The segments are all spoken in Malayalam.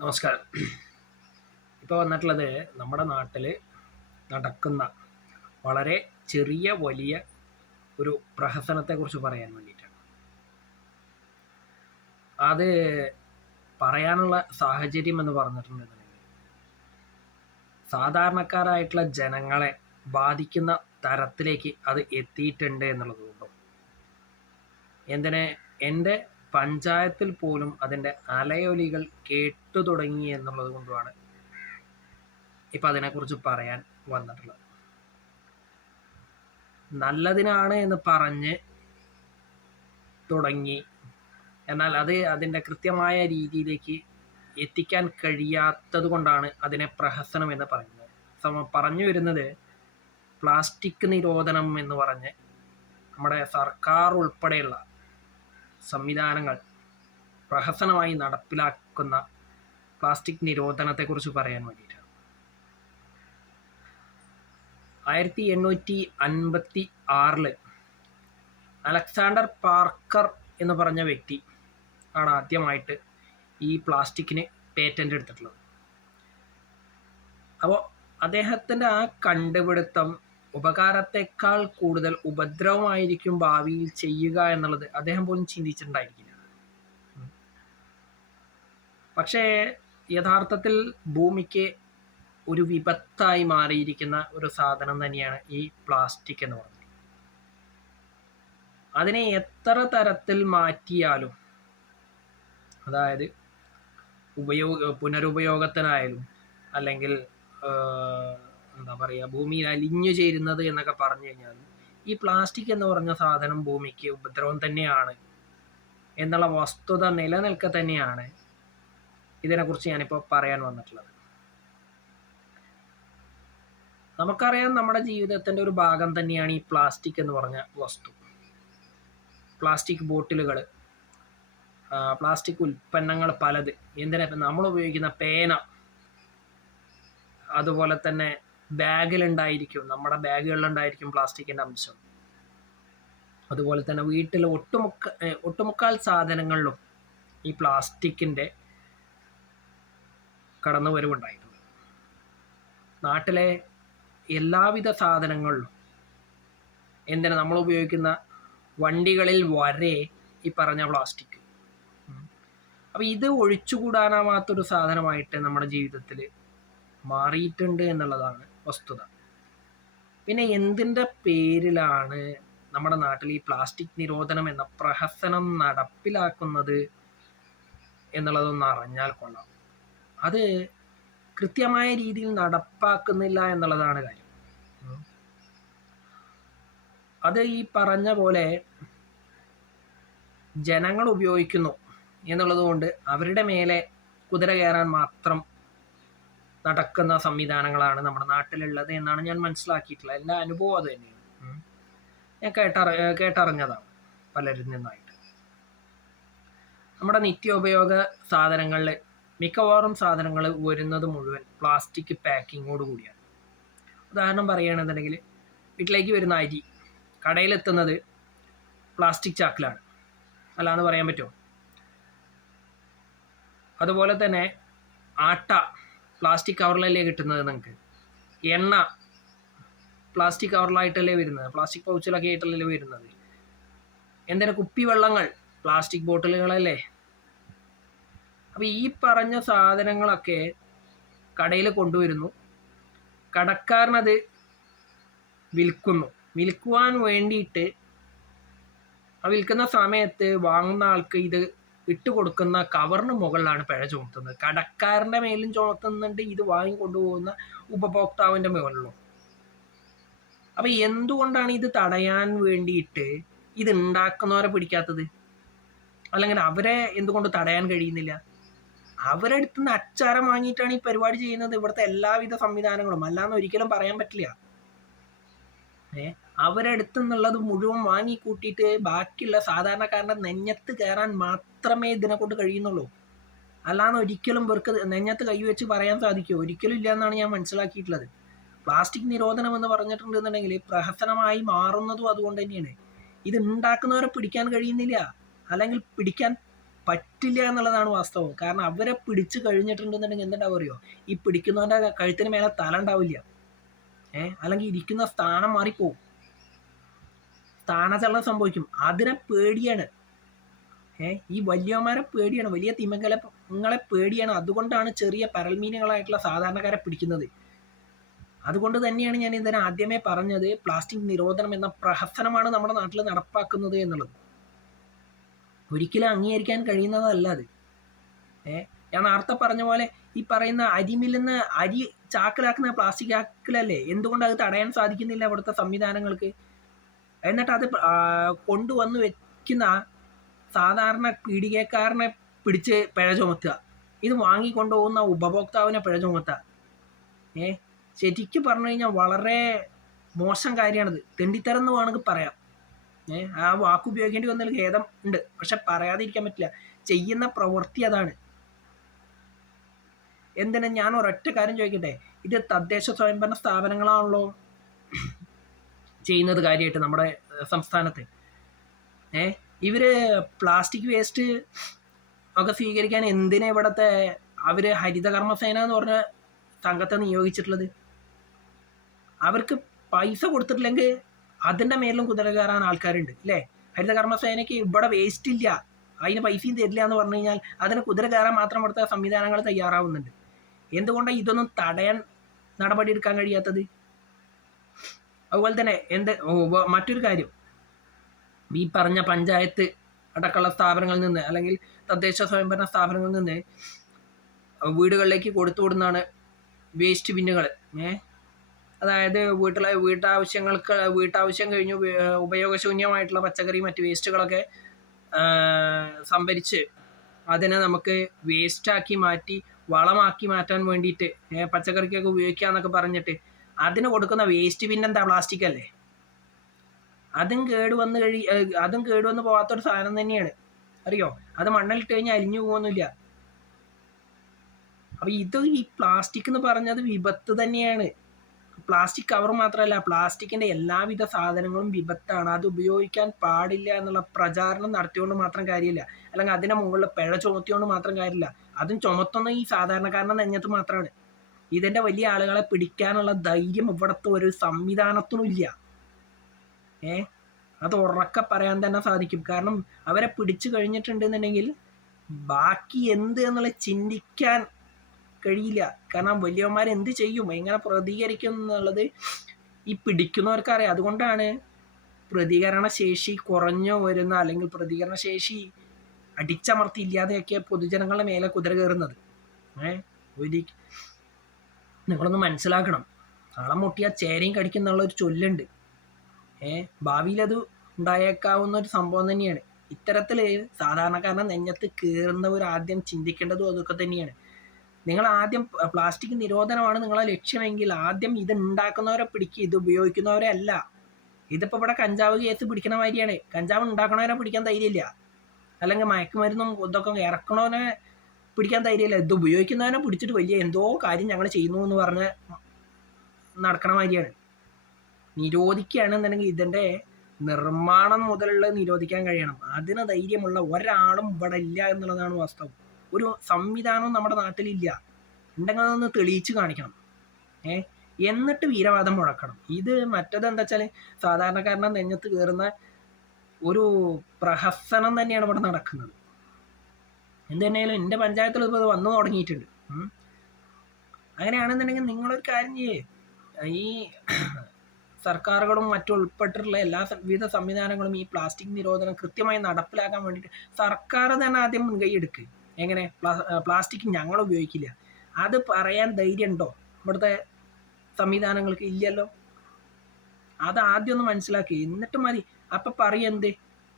നമസ്കാരം. ഇപ്പോൾ വന്നിട്ടുള്ളത് നമ്മുടെ നാട്ടിൽ നടക്കുന്ന വളരെ ചെറിയ വലിയ ഒരു പ്രഹസനത്തെക്കുറിച്ച് പറയാൻ വേണ്ടിയിട്ടാണ്. അത് പറയാനുള്ള സാഹചര്യം എന്ന് പറഞ്ഞിട്ടുണ്ടെന്നുണ്ടെങ്കിൽ സാധാരണക്കാരായിട്ടുള്ള ജനങ്ങളെ ബാധിക്കുന്ന തരത്തിലേക്ക് അത് എത്തിയിട്ടുണ്ട് എന്നുള്ളത് കൊണ്ടും എന്തിനെ? എന്റെ പഞ്ചായത്തിൽ പോലും അതിന്റെ അലയൊലികൾ കേട്ടു തുടങ്ങി എന്നുള്ളത് കൊണ്ടുമാണ് ഇപ്പം അതിനെക്കുറിച്ച് പറയാൻ വന്നിട്ടുള്ളത്. നല്ലതിനാണ് എന്ന് പറഞ്ഞ് തുടങ്ങി. എന്നാൽ അത് അതിന്റെ കൃത്യമായ രീതിയിലേക്ക് എത്തിക്കാൻ കഴിയാത്തത് കൊണ്ടാണ് അതിനെ പ്രഹസനം എന്ന് പറയുന്നത്. സമ പറഞ്ഞു വരുന്നത് പ്ലാസ്റ്റിക് നിരോധനം എന്ന് പറഞ്ഞ് നമ്മുടെ സർക്കാർ ഉൾപ്പെടെയുള്ള സംവിധാനങ്ങൾ പ്രഹസനമായി നടപ്പിലാക്കുന്ന പ്ലാസ്റ്റിക് നിരോധനത്തെക്കുറിച്ച് പറയാൻ വേണ്ടിയിട്ടാണ്. ആയിരത്തി എണ്ണൂറ്റി അൻപത്തി ആറിൽ അലക്സാണ്ടർ പാർക്കർ എന്ന് പറഞ്ഞ വ്യക്തി ആണ് ആദ്യമായിട്ട് ഈ പ്ലാസ്റ്റിക്കിന് പേറ്റന്റ് എടുത്തിട്ടുള്ളത്. അപ്പോൾ അദ്ദേഹത്തിന്റെ ആ കണ്ടുപിടുത്തം ഉപകാരത്തെക്കാൾ കൂടുതൽ ഉപദ്രവമായിരിക്കും ഭാവിയിൽ ചെയ്യുക എന്നുള്ളത് അദ്ദേഹം പോലും ചിന്തിച്ചിട്ടുണ്ടായിരിക്കില്ല. പക്ഷേ യഥാർത്ഥത്തിൽ ഭൂമിക്ക് ഒരു വിപത്തായി മാറിയിരിക്കുന്ന ഒരു സാധനം തന്നെയാണ് ഈ പ്ലാസ്റ്റിക് എന്ന് പറയുന്നത്. അതിനെ എത്ര തരത്തിൽ മാറ്റിയാലും അതായത് ഉപയോഗ പുനരുപയോഗത്തിനായാലും അല്ലെങ്കിൽ എന്താ പറയുക ഭൂമിയിൽ അലിഞ്ഞു ചേരുന്നത് എന്നൊക്കെ പറഞ്ഞു കഴിഞ്ഞാൽ ഈ പ്ലാസ്റ്റിക് എന്ന് പറഞ്ഞ സാധനം ഭൂമിക്ക് ഉപദ്രവം തന്നെയാണ്. എന്നുള്ള വസ്തുത നിലനിൽക്കെ തന്നെയാണ് ഇതിനെക്കുറിച്ച് ഞാനിപ്പോൾ പറയാൻ വന്നിട്ടുള്ളത്. നമുക്കറിയാം നമ്മുടെ ജീവിതത്തിന്റെ ഒരു ഭാഗം തന്നെയാണ് ഈ പ്ലാസ്റ്റിക് എന്ന് പറഞ്ഞ വസ്തു. പ്ലാസ്റ്റിക് ബോട്ടിലുകൾ പ്ലാസ്റ്റിക് ഉൽപ്പന്നങ്ങൾ പലത് എന്തിനാ നമ്മൾ ഉപയോഗിക്കുന്ന പേന അതുപോലെ തന്നെ ബാഗിലുണ്ടായിരിക്കും. നമ്മുടെ ബാഗുകളിലുണ്ടായിരിക്കും പ്ലാസ്റ്റിക്കിന്റെ അംശം. അതുപോലെ തന്നെ വീട്ടിലെ ഒട്ടുമുക്ക ഒട്ടുമുക്കാൽ സാധനങ്ങളിലും ഈ പ്ലാസ്റ്റിക്കിന്റെ കടന്നുവരവുണ്ടായിട്ടുണ്ട്. നാട്ടിലെ എല്ലാവിധ സാധനങ്ങളിലും എന്തിനാ നമ്മൾ ഉപയോഗിക്കുന്ന വണ്ടികളിൽ വരെ ഈ പറഞ്ഞ പ്ലാസ്റ്റിക്. അപ്പോൾ ഇത് ഒഴിച്ചുകൂടാനാവാത്തൊരു സാധനമായിട്ട് നമ്മുടെ ജീവിതത്തിൽ മാറിയിട്ടുണ്ട് എന്നുള്ളതാണ് വസ്തുത. പിന്നെ എന്തിന്റെ പേരിലാണ് നമ്മുടെ നാട്ടിൽ ഈ പ്ലാസ്റ്റിക് നിരോധനം എന്ന പ്രഹസനം നടപ്പിലാക്കുന്നത് എന്നുള്ളതൊന്ന് അറിഞ്ഞാൽ കൊള്ളാം. അത് കൃത്യമായ രീതിയിൽ നടപ്പാക്കുന്നില്ല എന്നുള്ളതാണ് കാര്യം. അത് ഈ പറഞ്ഞ പോലെ ജനങ്ങൾ ഉപയോഗിക്കുന്നു എന്നുള്ളത് കൊണ്ട് അവരുടെ മേലെ കുതിര കയറാൻ മാത്രം നടക്കുന്ന സംവിധാനങ്ങളാണ് നമ്മുടെ നാട്ടിലുള്ളത് എന്നാണ് ഞാൻ മനസ്സിലാക്കിയിട്ടുള്ളത്. എന്റെ അനുഭവം അത് തന്നെയാണ്. ഞാൻ കേട്ടറ കേട്ടറിഞ്ഞതാണ് പലരിൽ നിന്നായിട്ട്. നമ്മുടെ നിത്യോപയോഗ സാധനങ്ങളിൽ മിക്കവാറും സാധനങ്ങൾ വരുന്നത് മുഴുവൻ പ്ലാസ്റ്റിക് പാക്കിങ്ങോട് കൂടിയാണ്. ഉദാഹരണം പറയുകയാണെന്നുണ്ടെങ്കിൽ വീട്ടിലേക്ക് വരുന്ന അരി കടയിലെത്തുന്നത് പ്ലാസ്റ്റിക് ചാക്കിലാണ്. അല്ലാന്ന് പറയാൻ പറ്റുമോ? അതുപോലെ തന്നെ ആട്ട പ്ലാസ്റ്റിക് കവറിലല്ലേ കിട്ടുന്നത് നിങ്ങൾക്ക് എണ്ണ പ്ലാസ്റ്റിക് കവറിലായിട്ടല്ലേ വരുന്നത്? പ്ലാസ്റ്റിക് പൗച്ചിലൊക്കെ ആയിട്ടല്ലേ വരുന്നത്? എന്തിനാ കുപ്പിവെള്ളങ്ങൾ പ്ലാസ്റ്റിക് ബോട്ടിലുകളല്ലേ? അപ്പോൾ ഈ പറഞ്ഞ സാധനങ്ങളൊക്കെ കടയിൽ കൊണ്ടുവരുന്നു. കടക്കാരനത് വിൽക്കുന്നു. വിൽക്കുവാൻ വേണ്ടിയിട്ട് ആ വിൽക്കുന്ന സമയത്ത് വാങ്ങുന്ന ആൾക്ക് ഇത് ഇട്ട് കൊടുക്കുന്ന കവറിന് മുകളിലാണ് പിഴ ചുമത്തുന്നത്. കടക്കാരന്റെ മേലും ചുമത്തുന്നുണ്ട് ഇത് വാങ്ങിക്കൊണ്ടുപോകുന്ന ഉപഭോക്താവിന്റെ മുകളിലും അപ്പം എന്തുകൊണ്ടാണ് ഇത് തടയാൻ വേണ്ടിയിട്ട് ഇത് ഉണ്ടാക്കുന്നവരെ പിടിക്കാത്തത്? അല്ലെങ്കിൽ അവരെ എന്തുകൊണ്ട് തടയാൻ കഴിയുന്നില്ല? അവരെടുത്ത് നിന്ന് അച്ചാരം വാങ്ങിയിട്ടാണ് ഈ പരിപാടി ചെയ്യുന്നത്. ഇവിടുത്തെ എല്ലാവിധ സംവിധാനങ്ങളും. അല്ലാന്ന് ഒരിക്കലും പറയാൻ പറ്റില്ല. ഏ? അവരെടുത്ത് നിന്നുള്ളത് മുഴുവൻ വാങ്ങി കൂട്ടിയിട്ട് ബാക്കിയുള്ള സാധാരണക്കാരന്റെ നെഞ്ഞത്ത് കയറാൻ മാത്രമേ ഇതിനെ കൊണ്ട് കഴിയുന്നുള്ളൂ. അല്ലാന്ന് ഒരിക്കലും ഇവർക്ക് നെഞ്ഞത്ത് കൈവച്ച് പറയാൻ സാധിക്കുമോ ഒരിക്കലും ഇല്ല എന്നാണ് ഞാൻ മനസ്സിലാക്കിയിട്ടുള്ളത്. പ്ലാസ്റ്റിക് നിരോധനം എന്ന് പറഞ്ഞിട്ടുണ്ടെന്നുണ്ടെങ്കിൽ പ്രഹസനമായി മാറുന്നതും അതുകൊണ്ട് തന്നെയാണ്. ഇത് ഉണ്ടാക്കുന്നവരെ പിടിക്കാൻ കഴിയുന്നില്ല. അല്ലെങ്കിൽ പിടിക്കാൻ പറ്റില്ല എന്നുള്ളതാണ് വാസ്തവം. കാരണം അവരെ പിടിച്ചു കഴിഞ്ഞിട്ടുണ്ടെന്നുണ്ടെങ്കിൽ എന്തുണ്ടാവും അറിയോ? ഈ പിടിക്കുന്നവന്റെ കഴുത്തിന് മേലെ തല ഉണ്ടാവില്ല. ഏഹ് അല്ലെങ്കിൽ ഇരിക്കുന്ന സ്ഥാനം മാറിപ്പോവും. സ്ഥാനചലനം സംഭവിക്കും. അതിനെ പേടിയാണ്. ഏ ഈ വലിയമാരെ പേടിയാണ്. വലിയ തിമങ്കലെ നിങ്ങളെ പേടിയാണ്. അതുകൊണ്ടാണ് ചെറിയ പരൽമീനുകളായിട്ടുള്ള സാധാരണക്കാരെ പിടിക്കുന്നത്. അതുകൊണ്ട് തന്നെയാണ് ഞാൻ ഇതിനെ ആദ്യമേ പറഞ്ഞത് പ്ലാസ്റ്റിക് നിരോധനം എന്ന പ്രഹസനമാണ് നമ്മുടെ നാട്ടിൽ നടപ്പാക്കുന്നത് എന്നുള്ളത്. ഒരിക്കലും അംഗീകരിക്കാൻ കഴിയുന്നതല്ല അത്. ഏ ഞാൻ നേരത്തെ പറഞ്ഞ പോലെ ഈ പറയുന്ന അരിമില്ലെന്ന് അരി ചാക്കിലാക്കുന്ന പ്ലാസ്റ്റിക് ചാക്കിലല്ലേ? എന്തുകൊണ്ട് അത് തടയാൻ സാധിക്കുന്നില്ല ഇവിടുത്തെ സംവിധാനങ്ങൾക്ക്? എന്നിട്ട് അത് കൊണ്ടുവന്ന് വെക്കുന്ന സാധാരണ പീഡികക്കാരനെ പിടിച്ച് പിഴ ചുമത്തുക. ഇത് വാങ്ങിക്കൊണ്ടുപോകുന്ന ഉപഭോക്താവിനെ പിഴ ചുമത്തുക. ഏ ശരിക്കും പറഞ്ഞു കഴിഞ്ഞാൽ വളരെ മോശം കാര്യമാണിത്. തെണ്ടിത്തരം എന്ന് വേണമെങ്കിൽ പറയാം. ഏ ആ വാക്ക് ഉപയോഗിക്കേണ്ടി വന്നതിൽ ഖേദം ഉണ്ട്. പക്ഷെ പറയാതിരിക്കാൻ പറ്റില്ല. ചെയ്യുന്ന പ്രവൃത്തി അതാണ്. എന്തിനാ ഞാൻ ഒരൊറ്റ കാര്യം ചോദിക്കട്ടെ? ഇത് തദ്ദേശ സ്വയംഭരണ സ്ഥാപനങ്ങളാണല്ലോ. ചെയ്യുന്നത് കാര്യമായിട്ട് നമ്മുടെ സംസ്ഥാനത്ത്. ഏ ഇവർ പ്ലാസ്റ്റിക് വേസ്റ്റ് ഒക്കെ സ്വീകരിക്കാൻ എന്തിനാ ഇവിടത്തെ അവർ ഹരിതകർമ്മസേന എന്ന് പറഞ്ഞ സംഘത്തെ നിയോഗിച്ചിട്ടുള്ളത്? അവർക്ക് പൈസ കൊടുത്തിട്ടില്ലെങ്കിൽ അതിന്റെ മേലും കുതിര കയറാൻ ആൾക്കാരുണ്ട് അല്ലേ? ഹരിതകർമ്മസേനയ്ക്ക് ഇവിടെ വേസ്റ്റ് ഇല്ല അതിന് പൈസയും തരില്ല എന്ന് പറഞ്ഞു കഴിഞ്ഞാൽ അതിന് കുതിര കയറാൻ മാത്രം ഇവിടുത്തെ സംവിധാനങ്ങൾ തയ്യാറാവുന്നുണ്ട്. എന്തുകൊണ്ടാണ് ഇതൊന്നും തടയാൻ നടപടി എടുക്കാൻ കഴിയാത്തത്? അതുപോലെ തന്നെ എന്ത് മറ്റൊരു കാര്യം. ഈ പറഞ്ഞ പഞ്ചായത്ത് അടക്കമുള്ള സ്ഥാപനങ്ങളിൽ നിന്ന് അല്ലെങ്കിൽ തദ്ദേശ സ്വയംഭരണ സ്ഥാപനങ്ങളിൽ നിന്ന് വീടുകളിലേക്ക് കൊടുത്തു വിടുന്നതാണ് വേസ്റ്റ് ബിന്നുകൾ. ഏ? അതായത് വീട്ടിലെ വീട്ടാവശ്യങ്ങൾക്ക് വീട്ടാവശ്യം കഴിഞ്ഞു ഉപ- ഉപയോഗശൂന്യമായിട്ടുള്ള പച്ചക്കറി മറ്റ് വേസ്റ്റുകളൊക്കെ സംഭരിച്ച് അതിനെ നമുക്ക് വേസ്റ്റാക്കി മാറ്റി വളമാക്കി മാറ്റാൻ വേണ്ടിയിട്ട് പച്ചക്കറിക്കൊക്കെ ഉപയോഗിക്കാന്നൊക്കെ പറഞ്ഞിട്ട് അതിന് കൊടുക്കുന്ന വേസ്റ്റ് പിന്നെന്താ പ്ലാസ്റ്റിക് അല്ലേ? അതും കേട് വന്ന് കഴി അതും കേട് വന്ന് പോകാത്തൊരു സാധനം തന്നെയാണ്. അറിയോ? അത് മണ്ണിലിട്ട് കഴിഞ്ഞാൽ അലിഞ്ഞു പോകുന്നില്ല അപ്പൊ ഇത് ഈ പ്ലാസ്റ്റിക് എന്ന് പറഞ്ഞത് വിപത്ത് തന്നെയാണ്. പ്ലാസ്റ്റിക് കവർ മാത്രമല്ല പ്ലാസ്റ്റിക്കിന്റെ എല്ലാവിധ സാധനങ്ങളും വിപത്താണ്. അത് ഉപയോഗിക്കാൻ പാടില്ല എന്നുള്ള പ്രചാരണം നടത്തിയോണ്ട് മാത്രം കാര്യമില്ല. അല്ലെങ്കിൽ അതിന്റെ മുകളിൽ പിഴ ചുമത്തിയോണ്ട് മാത്രം കാര്യമില്ല. അതും ചുമത്തുന്ന ഈ സാധാരണക്കാരനെ നെഞ്ഞത്ത് മാത്രമാണ് ഇതിന്റെ വലിയ ആളുകളെ പിടിക്കാനുള്ള ധൈര്യം ഇവിടുത്തെ ഒരു സംവിധാനത്തിനും ഇല്ല. ഏ? അത് ഉറക്കെ പറയാൻ തന്നെ സാധിക്കും. കാരണം അവരെ പിടിച്ചു കഴിഞ്ഞിട്ടുണ്ടെന്നുണ്ടെങ്കിൽ ബാക്കി എന്ത് എന്നുള്ള ചിന്തിക്കാൻ കഴിയില്ല. കാരണം വലിയവന്മാർ എന്ത് ചെയ്യും? എങ്ങനെ പ്രതികരിക്കും എന്നുള്ളത് ഈ പിടിക്കുന്നവർക്കറിയാം അതുകൊണ്ടാണ് പ്രതികരണ ശേഷി കുറഞ്ഞു വരുന്ന അല്ലെങ്കിൽ പ്രതികരണ ശേഷി അടിച്ചമർത്തി ഇല്ലാതെയൊക്കെ പൊതുജനങ്ങളുടെ മേലെ കുതിര കയറുന്നത്. ഏഹ് ഒരു നിങ്ങളൊന്ന് മനസ്സിലാക്കണം. ആളം മുട്ടിയാൽ ചേരയും കടിക്കും എന്നുള്ള ഒരു ചൊല്ലുണ്ട്. ഏ ഭാവിയിൽ അത് ഉണ്ടായേക്കാവുന്ന ഒരു സംഭവം തന്നെയാണ്. ഇത്തരത്തിൽ സാധാരണക്കാരനെ നെഞ്ഞത്ത് കയറുന്നവർ ആദ്യം ചിന്തിക്കേണ്ടതും അതൊക്കെ തന്നെയാണ്. നിങ്ങൾ ആദ്യം പ്ലാസ്റ്റിക് നിരോധനമാണ് നിങ്ങളെ ലക്ഷ്യമെങ്കിൽ ആദ്യം ഇത് ഉണ്ടാക്കുന്നവരെ പിടിക്കുക ഇത് ഉപയോഗിക്കുന്നവരെ അല്ല. ഇതിപ്പോൾ ഇവിടെ കഞ്ചാവ് കേസ് പിടിക്കണ മാതിരിയാണ്. കഞ്ചാവ് ഉണ്ടാക്കണവരെ പിടിക്കാൻ ധൈര്യമില്ല. അല്ലെങ്കിൽ മയക്കുമരുന്നും ഇതൊക്കെ ഇറക്കണവനെ പിടിക്കാൻ ധൈര്യമില്ല. ഇത് ഉപയോഗിക്കുന്നവനെ പിടിച്ചിട്ട് വലിയ എന്തോ കാര്യം ഞങ്ങൾ ചെയ്യുന്നു എന്ന് പറഞ്ഞ് നടക്കണ മാതിരിയാണ്. നിരോധിക്കുകയാണെന്നുണ്ടെങ്കിൽ ഇതിന്റെ നിർമ്മാണം മുതലുള്ള നിരോധിക്കാൻ കഴിയണം. അതിന് ധൈര്യമുള്ള ഒരാളും ഇവിടെ ഇല്ല എന്നുള്ളതാണ് വാസ്തവം. ഒരു സംവിധാനവും നമ്മുടെ നാട്ടിലില്ല. ഉണ്ടെങ്കിൽ അതൊന്ന് തെളിയിച്ച് കാണിക്കണം. ഏ? എന്നിട്ട് വീരവാദം മുഴക്കണം. ഇത് മറ്റത് എന്താ വെച്ചാൽ സാധാരണക്കാരനെ നെഞ്ഞത്ത് കയറുന്ന ഒരു പ്രഹസനം തന്നെയാണ് ഇവിടെ നടക്കുന്നത്. എന്ത് തന്നെയാലും എന്റെ പഞ്ചായത്തിൽ ഇപ്പോൾ അത് വന്നു തുടങ്ങിയിട്ടുണ്ട്. അങ്ങനെയാണെന്നുണ്ടെങ്കിൽ നിങ്ങളൊരു കാര്യം ചെയ്യേ. ഈ സർക്കാരുകളും മറ്റും ഉൾപ്പെട്ടിട്ടുള്ള എല്ലാ വിവിധ സംവിധാനങ്ങളും ഈ പ്ലാസ്റ്റിക് നിരോധനം കൃത്യമായി നടപ്പിലാക്കാൻ വേണ്ടിയിട്ട് സർക്കാർ തന്നെ ആദ്യം മുൻകൈ എടുക്കുക എങ്ങനെ? പ്ലാസ്റ്റിക് ഞങ്ങൾ ഉപയോഗിക്കില്ല. അത് പറയാൻ ധൈര്യമുണ്ടോ ഇവിടുത്തെ സംവിധാനങ്ങൾക്ക് ഇല്ലല്ലോ. അത് ആദ്യം ഒന്ന് മനസ്സിലാക്കി. എന്നിട്ട് മതി. അപ്പം പറയെന്ത്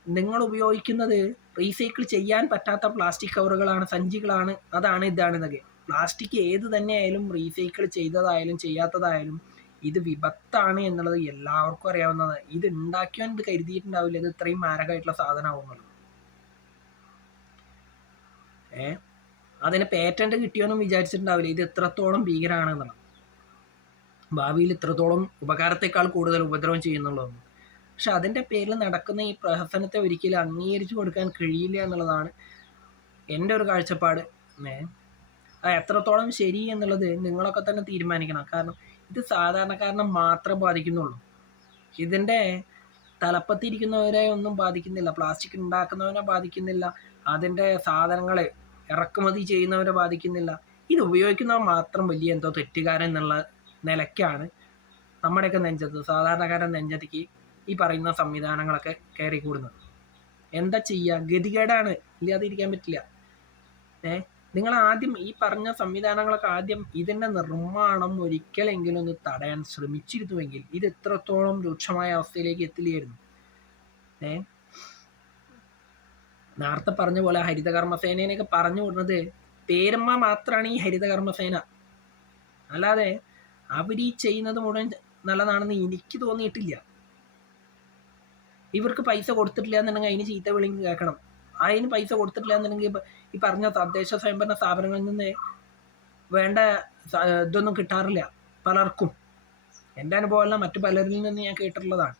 നിങ്ങൾ ഉപയോഗിക്കുന്നത് റീസൈക്കിൾ ചെയ്യാൻ പറ്റാത്ത പ്ലാസ്റ്റിക് കവറുകളാണ് സഞ്ചികളാണ് അതാണ് ഇതാണ് എന്നൊക്കെ പ്ലാസ്റ്റിക് ഏത് തന്നെയായാലും റീസൈക്കിൾ ചെയ്തതായാലും ചെയ്യാത്തതായാലും ഇത് വിപത്താണ് എന്നുള്ളത് എല്ലാവർക്കും അറിയാവുന്നതാണ്. ഇത് ഉണ്ടാക്കിയവൻ ഇത് കരുതിയിട്ടുണ്ടാവില്ല. ഇത് ഇത്രയും മാരകമായിട്ടുള്ള സാധനമാവുന്നുള്ളൂ ഏ? അതിന് പേറ്റന്റ് കിട്ടിയോന്നും വിചാരിച്ചിട്ടുണ്ടാവില്ല. ഇത് എത്രത്തോളം ഭീകരമാണെന്നുള്ളത് ഭാവിയിൽ ഇത്രത്തോളം ഉപകാരത്തെക്കാൾ കൂടുതൽ ഉപദ്രവം ചെയ്യുന്നുള്ളതൊന്നും. പക്ഷെ അതിന്റെ പേരിൽ നടക്കുന്ന ഈ പ്രഹസനത്തെ ഒരിക്കലും അംഗീകരിച്ചു കൊടുക്കാൻ കഴിയില്ല എന്നുള്ളതാണ് എന്റെ ഒരു കാഴ്ചപ്പാട്. ഏ? എത്രത്തോളം ശരി എന്നുള്ളത് നിങ്ങളൊക്കെ തന്നെ തീരുമാനിക്കണം. കാരണം ഇത് സാധാരണക്കാരനെ മാത്രമേ ബാധിക്കുന്നുള്ളൂ. ഇതിന്റെ തലപ്പത്തിരിക്കുന്നവരെ ഒന്നും ബാധിക്കുന്നില്ല. പ്ലാസ്റ്റിക് ഉണ്ടാക്കുന്നവനെ ബാധിക്കുന്നില്ല. അതിന്റെ സാധനങ്ങൾ ഇറക്കുമതി ചെയ്യുന്നവരെ ബാധിക്കുന്നില്ല. ഇത് ഉപയോഗിക്കുന്നവർ മാത്രം വലിയ എന്തോ തെറ്റുകാരൻ എന്നുള്ള നിലയ്ക്കാണ് നമ്മുടെയൊക്കെ നെഞ്ചത്ത് സാധാരണക്കാരൻ നെഞ്ചത്തേക്ക് ഈ പറയുന്ന സംവിധാനങ്ങളൊക്കെ കയറി കൂടുന്നത്. എന്താ ചെയ്യുക ഗതികേടാണ്. ഇല്ലാതിരിക്കാൻ പറ്റില്ല. ഏ? നിങ്ങൾ ആദ്യം ഈ പറഞ്ഞ സംവിധാനങ്ങളൊക്കെ ആദ്യം ഇതിന്റെ നിർമ്മാണം ഒരിക്കലെങ്കിലും ഒന്ന് തടയാൻ ശ്രമിച്ചിരുന്നുവെങ്കിൽ ഇത് എത്രത്തോളം രൂക്ഷമായ അവസ്ഥയിലേക്ക് എത്തില്ലായിരുന്നു. ഏ? നേരത്തെ പറഞ്ഞ പോലെ ഹരിതകർമ്മസേനേനെയൊക്കെ പറഞ്ഞു വിടുന്നത് പേരമ്മ മാത്രമാണ് ഈ ഹരിതകർമ്മസേന. അല്ലാതെ അവർ ഈ ചെയ്യുന്നത് മുഴുവൻ നല്ലതാണെന്ന് എനിക്ക് തോന്നിയിട്ടില്ല. ഇവർക്ക് പൈസ കൊടുത്തിട്ടില്ല എന്നുണ്ടെങ്കിൽ അതിന് ചീത്ത വിളി കേൾക്കണം. അതിന് പൈസ കൊടുത്തിട്ടില്ല എന്നുണ്ടെങ്കിൽ ഈ പറഞ്ഞ തദ്ദേശ സ്വയംഭരണ സ്ഥാപനങ്ങളിൽ നിന്ന് വേണ്ട ഇതൊന്നും കിട്ടാറില്ല. പലർക്കും. എന്റെ അനുഭവമല്ല മറ്റു പലരിൽ നിന്ന് ഞാൻ കേട്ടിട്ടുള്ളതാണ്.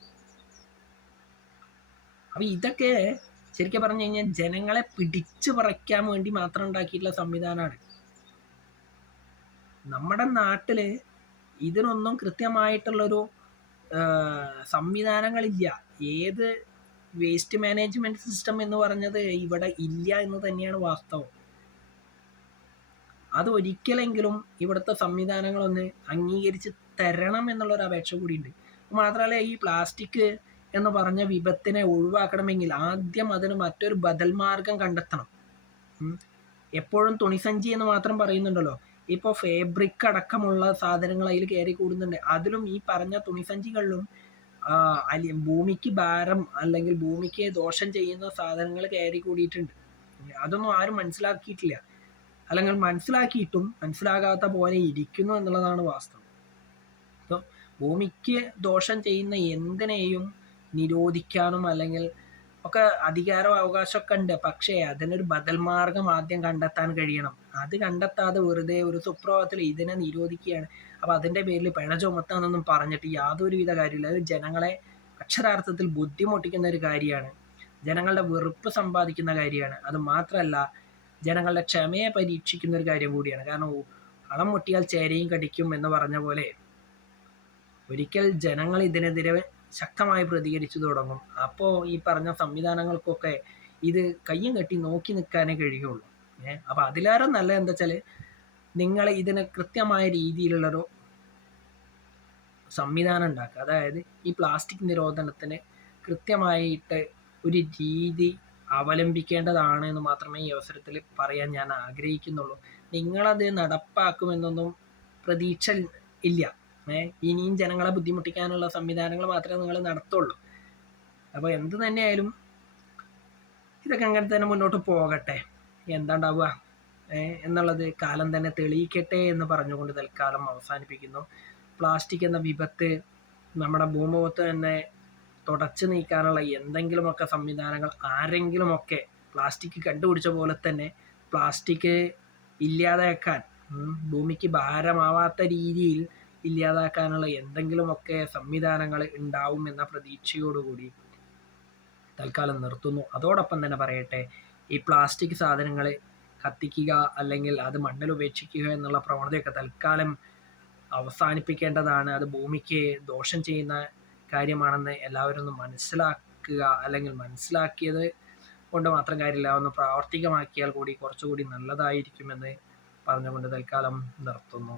അപ്പൊ ഇതൊക്കെ ശരിക്കും പറഞ്ഞു കഴിഞ്ഞാൽ ജനങ്ങളെ പിടിച്ചു പറിക്കാൻ വേണ്ടി മാത്രം ഉണ്ടാക്കിയിട്ടുള്ള സംവിധാനമാണ്. നമ്മുടെ നാട്ടിൽ ഇതിനൊന്നും കൃത്യമായിട്ടുള്ളൊരു സംവിധാനങ്ങളില്ല. ഏത് വേസ്റ്റ് മാനേജ്മെന്റ് സിസ്റ്റം എന്ന് പറഞ്ഞത് ഇവിടെ ഇല്ല എന്ന് തന്നെയാണ് വാസ്തവം. അത് ഒരിക്കലെങ്കിലും ഇവിടുത്തെ സംവിധാനങ്ങളൊന്ന് അംഗീകരിച്ച് തരണം എന്നുള്ളൊരു അപേക്ഷ കൂടിയുണ്ട്. മാത്രമല്ല ഈ പ്ലാസ്റ്റിക് എന്ന് പറഞ്ഞ വിപത്തിനെ ഒഴിവാക്കണമെങ്കിൽ ആദ്യം അതിന് മറ്റൊരു ബദൽ മാർഗം കണ്ടെത്തണം എപ്പോഴും തുണിസഞ്ചി എന്ന് മാത്രം പറയുന്നുണ്ടല്ലോ. ഇപ്പോൾ ഫേബ്രിക് അടക്കമുള്ള സാധനങ്ങൾ അതിൽ കയറി കൂടുന്നുണ്ട്. അതിലും ഈ പറഞ്ഞ തുണിസഞ്ചികളിലും അല്ലെ അലി- ഭൂമിക്ക് ഭാരം അല്ലെങ്കിൽ ഭൂമിക്ക് ദോഷം ചെയ്യുന്ന സാധനങ്ങൾ കയറി കൂടിയിട്ടുണ്ട്. അതൊന്നും ആരും മനസ്സിലാക്കിയിട്ടില്ല. അല്ലെങ്കിൽ മനസ്സിലാക്കിയിട്ടും മനസ്സിലാകാത്ത പോലെ ഇരിക്കുന്നു എന്നുള്ളതാണ് വാസ്തവം. അപ്പോൾ ഭൂമിക്ക് ദോഷം ചെയ്യുന്ന എന്തിനേയും നിരോധിക്കാനും അല്ലെങ്കിൽ ഒക്കെ അധികാരവും അവകാശമൊക്കെ ഉണ്ട് പക്ഷേ അതിനൊരു ബദൽ മാർഗം ആദ്യം കണ്ടെത്താൻ കഴിയണം. അത് കണ്ടെത്താതെ വെറുതെ ഒരു സുപ്രഭാതത്തിൽ ഇതിനെ നിരോധിക്കുകയാണ്. അപ്പോൾ അതിന്റെ പേരിൽ പിഴ ചുമത്താന്നൊന്നും പറഞ്ഞിട്ട് യാതൊരുവിധ കാര്യമില്ല. അത് ജനങ്ങളെ അക്ഷരാർത്ഥത്തിൽ ബുദ്ധിമുട്ടിക്കുന്ന ഒരു കാര്യമാണ്. ജനങ്ങളുടെ വെറുപ്പ് സമ്പാദിക്കുന്ന കാര്യമാണ്. അത് മാത്രമല്ല ജനങ്ങളുടെ ക്ഷമയെ പരീക്ഷിക്കുന്ന ഒരു കാര്യം കൂടിയാണ്. കാരണം അളം മുട്ടിയാൽ ചേരയും കടിക്കും എന്ന് പറഞ്ഞ പോലെ ഒരിക്കൽ ജനങ്ങൾ ഇതിനെതിരെ ശക്തമായി പ്രതികരിച്ചു തുടങ്ങും. അപ്പോൾ ഈ പറഞ്ഞ സംവിധാനങ്ങൾക്കൊക്കെ ഇത് കയ്യും കെട്ടി നോക്കി നിൽക്കാനേ കഴിയുള്ളൂ. ഏഹ് അപ്പോൾ അതിലേറെ നല്ല എന്താ വെച്ചാൽ നിങ്ങൾ ഇതിന് കൃത്യമായ രീതിയിലുള്ളൊരു സംവിധാനം ഉണ്ടാക്കുക. അതായത് ഈ പ്ലാസ്റ്റിക് നിരോധനത്തിന് കൃത്യമായിട്ട് ഒരു രീതി അവലംബിക്കേണ്ടതാണ് എന്ന് മാത്രമേ ഈ അവസരത്തിൽ പറയാൻ ഞാൻ ആഗ്രഹിക്കുന്നുള്ളൂ. നിങ്ങളത് നടപ്പാക്കുമെന്നൊന്നും പ്രതീക്ഷ ഇല്ല. ഇനിയും ജനങ്ങളെ ബുദ്ധിമുട്ടിക്കാനുള്ള സംവിധാനങ്ങൾ മാത്രമേ നിങ്ങൾ നടത്തുള്ളൂ. അപ്പോൾ എന്ത് തന്നെയായാലും ഇതൊക്കെ അങ്ങനെ തന്നെ മുന്നോട്ട് പോകട്ടെ. എന്താ ഉണ്ടാവുക എന്നുള്ളത് കാലം തന്നെ തെളിയിക്കട്ടെ എന്ന് പറഞ്ഞുകൊണ്ട് തൽക്കാലം അവസാനിപ്പിക്കുന്നു. പ്ലാസ്റ്റിക് എന്ന വിപത്ത് നമ്മുടെ ഭൂമുഖത്ത് തന്നെ തുടച്ചു നീക്കാനുള്ള എന്തെങ്കിലുമൊക്കെ സംവിധാനങ്ങൾ ആരെങ്കിലുമൊക്കെ പ്ലാസ്റ്റിക് കണ്ടുപിടിച്ച പോലെ തന്നെ പ്ലാസ്റ്റിക് ഇല്ലാതാക്കാൻ ഭൂമിക്ക് ഭാരമാവാത്ത രീതിയിൽ ഇല്ലാതാക്കാനുള്ള എന്തെങ്കിലുമൊക്കെ സംവിധാനങ്ങൾ ഉണ്ടാവും എന്ന പ്രതീക്ഷയോടുകൂടി തൽക്കാലം നിർത്തുന്നു. അതോടൊപ്പം തന്നെ പറയട്ടെ ഈ പ്ലാസ്റ്റിക് സാധനങ്ങൾ കത്തിക്കുക അല്ലെങ്കിൽ അത് മണ്ണിൽ ഉപേക്ഷിക്കുക എന്നുള്ള പ്രവണതയൊക്കെ തൽക്കാലം അവസാനിപ്പിക്കേണ്ടതാണ്. അത് ഭൂമിക്ക് ദോഷം ചെയ്യുന്ന കാര്യമാണെന്ന് എല്ലാവരും ഒന്ന് മനസ്സിലാക്കുക അല്ലെങ്കിൽ മനസ്സിലാക്കിയത് കൊണ്ട് മാത്രം കാര്യമില്ല. ഒന്ന് പ്രാവർത്തികമാക്കിയാൽ കൂടി കുറച്ചുകൂടി നല്ലതായിരിക്കുമെന്ന് പറഞ്ഞുകൊണ്ട് തൽക്കാലം നിർത്തുന്നു.